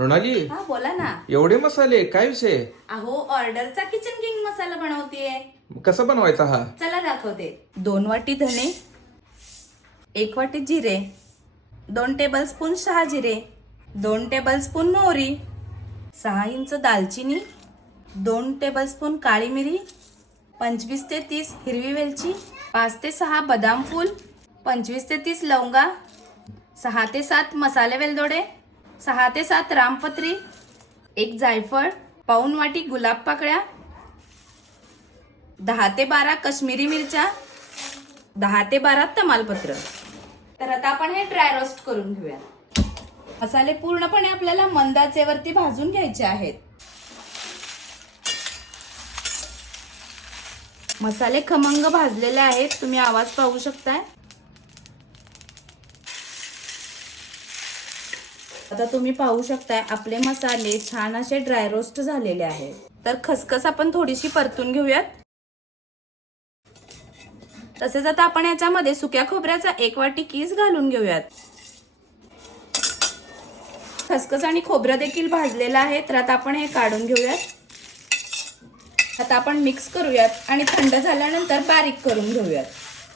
मृणाली, हा बोला ना. एवढे मसाले काय विषय? अहो ऑर्डरचा किचन किंग मसाला बनवतेय. कसा बनवायचा हा? चला दाखवते. 2 वाटी धने, 1 वाटी जिरे, 2 टेबलस्पून शहाजिरे, 2 टेबलस्पून मोहरी, 6 इंच दालचिनी, 2 टेबलस्पून काळी मिरी, 25 ते 30 हिरवी वेलची, 5 ते 6 बदाम फूल, 25 ते 30 लवंगा, 6 ते 7 मसाले वेलदोडे, 6 ते 7 रामपत्री, 1 जायफळ, पाऊण वाटी गुलाब पाकळ्या, 10 ते 12 काश्मीरी मिरच्या, 10 ते 12 तमालपत्र. तर आता आपण हे ड्राय रोस्ट करून घेऊया. मसाले पूर्णपणे आपल्याला मंद आचेवरती भाजून घ्यायचे आहेत. मसाले खमंग भाजलेले आहेत, तुम्ही आवाज पाहू शकताय. आता तुम्ही पाहू शकताय आपले मसाले छान असे ड्राय रोस्ट झालेले आहेत. तर खसखस आपण थोडीशी परतून घेऊयात. तसेच आता आपण याच्यामध्ये सुक्या खोबऱ्याचा 1 वाटी किस घालून घेऊयात. खसखस आणि खोबरं देखील भाजलेलं आहे, तर आता आपण हे काढून घेऊयात. आता आपण मिक्स करूयात आणि थंड झाल्यानंतर बारीक करून घेऊयात.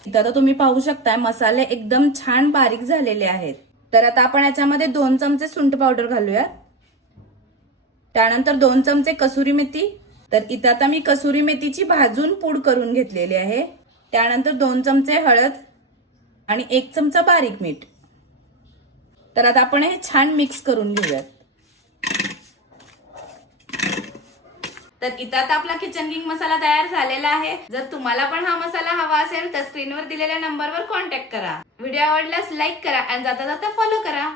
इथं आता तुम्ही पाहू शकताय मसाले एकदम छान बारीक झालेले आहेत. तर आता आपण याच्यामध्ये 2 चमचे सुंठ पावडर घालूयात. त्यानंतर 2 चमचे कसुरी मेथी. तर इथं आता मी कसुरी मेथीची भाजून पूड करून घेतलेली आहे. त्यानंतर 2 चमचे हळद आणि 1 चमचा बारीक मीठ. तर आता आपण हे छान मिक्स करून घेऊयात. तर इथं आता आपला किचन किंग मसाला तयार झालेला आहे. जर तुम्हाला पण हा मसाला हवा असेल तर स्क्रीनवर दिलेल्या नंबरवर कॉन्टॅक्ट करा. व्हिडिओ आवडल्यास लाईक करा आणि जाता जाता फॉलो करा.